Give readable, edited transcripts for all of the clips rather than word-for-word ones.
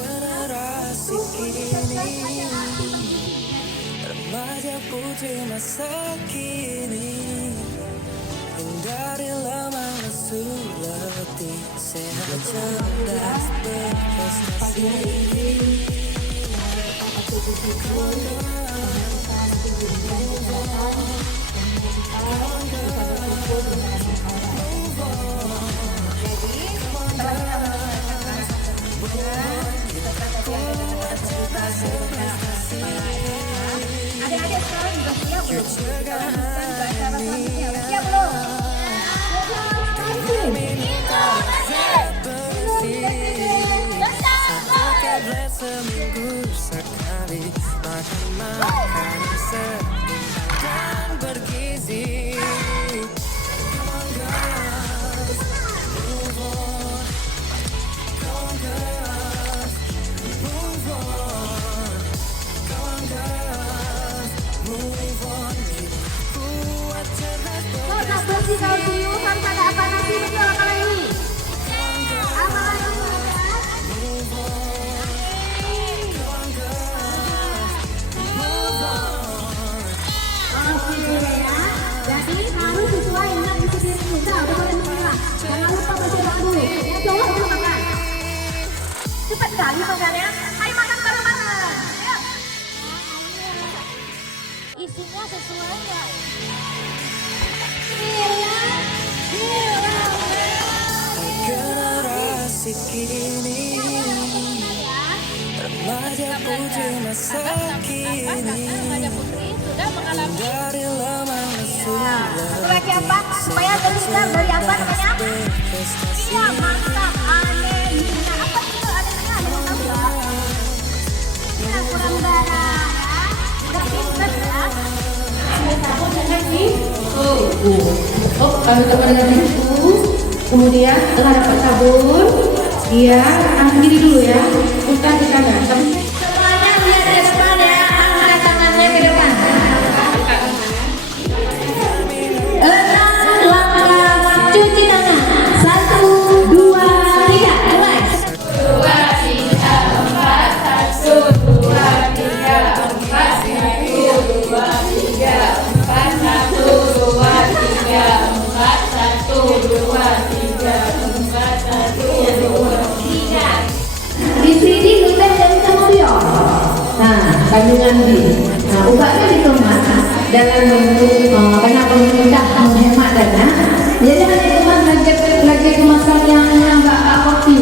Generasi kini, remaja putri masa kini, hindari lemah lesu letih, sehat cerdas berprestasi. Adik-adik sekarang juga siap belum? Siap belum? Seminggu sekali makan seimbang dan bergizi. Come on girls, move on. Come on girls, move on. Come on girls, move on. Kita kuat cerdas Tetap bersih kaum dulu tanpa ada apa nanti betul kali ini. Apa lagi? Jadi harus sesuai dengan isi diri kita, bukan mengira. Jangan lupa berdoa dulu. Yang cowok belum makan. Cepat sekali makannya. Ayo makan bareng-bareng. Isinya sesuai ya. generasi kini, remaja putri masa kini, dari lemah lesu Satu lagi apa? Supaya terhindar dari apa namanya? Iya, mantap. Anemia. Apa itu anemia? Ada yang tahu ya? Kita kurang darah ya. Udah pinter ya. Kalau dapat dengan itu, kemudian setelah dapat sabun, dia angkat diri dulu ya, bukan di kanan. Semuanya lihat ke depan ya, angkat tangannya ke depan. Langkah cuci tangan. 1, 2, 3, mulai. 2, 3, 4, 1, 2, 3, 4, 1, 2, 3, 4, 1, 2, 3, 4, 1, 2, 3, 4, 1, 2, 3. Di sini kita jadi kemudian. Nah, kandungan B. Nah, obatnya dikemas dalam bentuk karena pemerintah menghemat dana. Jadi hanya cuma lagi kemasan yang agak kopi,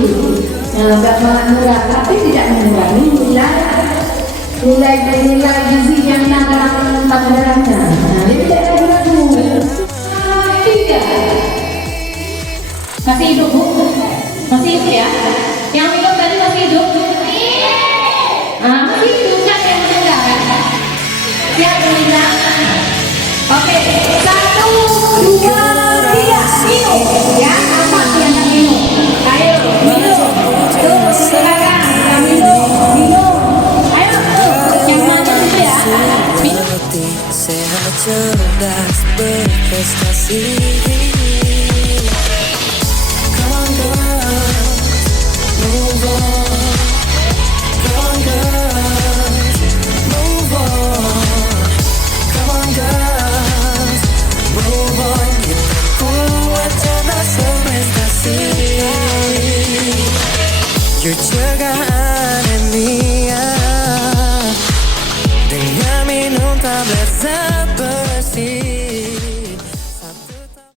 agak murah, tapi tidak mengurangi nilai gizi yang dalam tabung darahnya. Nah, jadi tidak ragu-ragu. Ini dia. Masih hidup bu? Masih hidup ya? Yang minum tadi masih hidup? Masih hidup kan yang meninggal kan? Siap meninggal? Oke, 1, 2, 3, minum ya, apa yang minum? Ayo, minum. Tuh, silakan, minum. Ayo, yang mana itu ya? letih, sehat cerdas berprestasi. Come on girls, move on. Come on girls, move on. Come on girls, move on. Kita kuat cerdas berprestasi. You cegah anemia dengan minum tablet